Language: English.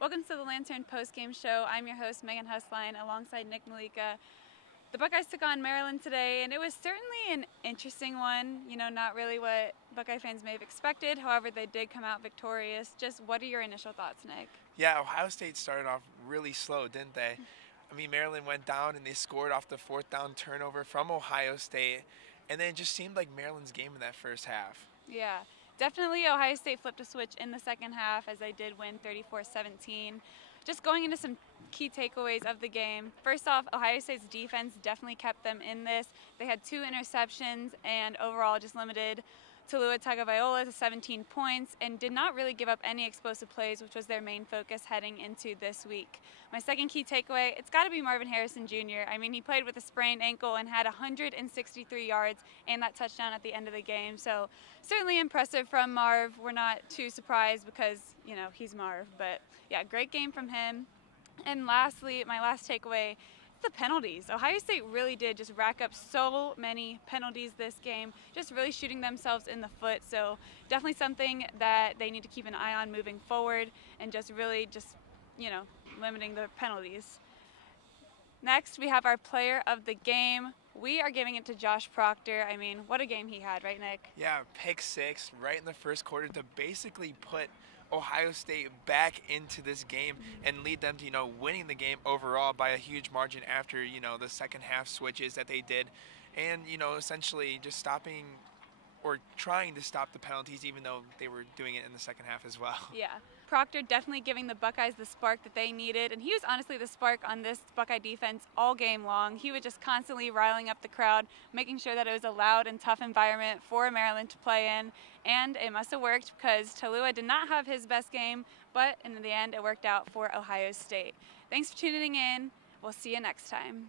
Welcome to the Lantern Postgame Show. I'm your host, Megan Husslein, alongside Nick Molica. The Buckeyes took on Maryland today, and it was certainly an interesting one. You know, not really what Buckeye fans may have expected. However, they did come out victorious. Just what are your initial thoughts, Nick? Yeah, Ohio State started off really slow, didn't they? I mean, Maryland went down and they scored off the fourth down turnover from Ohio State, and then it just seemed like Maryland's game in that first half. Yeah, definitely Ohio State flipped a switch in the second half as they did win 34-17. Just going into some key takeaways of the game. First off, Ohio State's defense definitely kept them in this. They had 2 interceptions and overall just limited Taulia Tagovailoa to 17 points and did not really give up any explosive plays, which was their main focus heading into this week. My second key takeaway, it's got to be Marvin Harrison Jr. I mean, he played with a sprained ankle and had 163 yards and that touchdown at the end of the game. So certainly impressive from Marv. We're not too surprised because, you know, he's Marv. But yeah, great game from him. And lastly, my last takeaway, the penalties. Ohio State really did just rack up so many penalties this game, just really shooting themselves in the foot. So definitely something that they need to keep an eye on moving forward and just really limiting the penalties. Next, we have our player of the game. We are giving it to Josh Proctor. I mean, what a game he had, right, Nick? Yeah, pick 6 right in the first quarter to basically put Ohio State back into this game and lead them to, winning the game overall by a huge margin after, the second half switches that they did. And, essentially just stopping or trying to stop the penalties, even though they were doing it in the second half as well. Yeah. Proctor definitely giving the Buckeyes the spark that they needed, and he was honestly the spark on this Buckeye defense all game long. He was just constantly riling up the crowd, making sure that it was a loud and tough environment for Maryland to play in, and it must have worked because Taulia did not have his best game, but in the end it worked out for Ohio State. Thanks for tuning in. We'll see you next time.